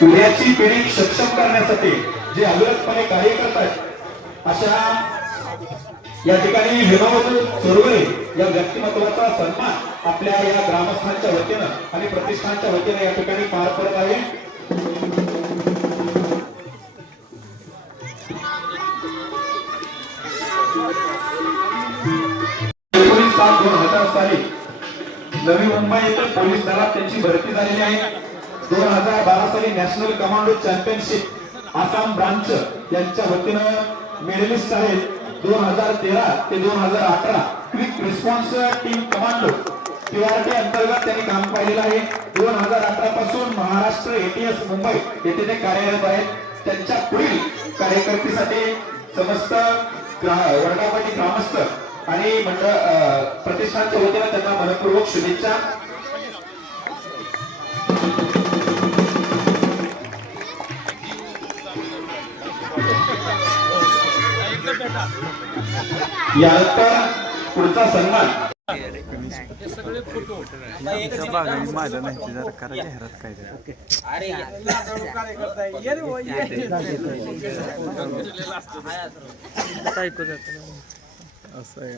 पिढ्याची पिढी सक्षम करण्यासाठी जे अविरतपणे कार्य करतात अशा या ठिकाणी विनोद चोरगुले या व्यक्तिमत्वाचा सन्मान आपल्या या ग्रामस्थांच्या वतीनं आणि प्रतिष्ठानच्या वतीनं या ठिकाणी पार पडत आहे. एकोणीस सात दोन हजार साली नवी मुंबई येथे पोलीस दलात त्यांची भरती झालेली आहे. दोन हजार बारा साली national commando championship Assam branch यांच्या वतीनं मेडलिस्ट आहेत. दोन हजार तेरा ते दोन हजार अठरा quick response team commando PRT अंतर्गत त्यांनी काम पाहिलेलं आहे. दोन हजार अठरा पासून महाराष्ट्र एटीएस मुंबई येथे ते कार्यरत आहेत. त्यांच्या पुढील कार्यकर्तीसाठी समस्त वर्गापाठी ग्रामस्थ आणि मंडळ प्रतिष्ठानच्या वतीनं त्यांना मनपूर्वक शुभेच्छा यानंतर पुढचा सन्मान माझ्या नाही जरा करा जाहिरात काय. असं आहे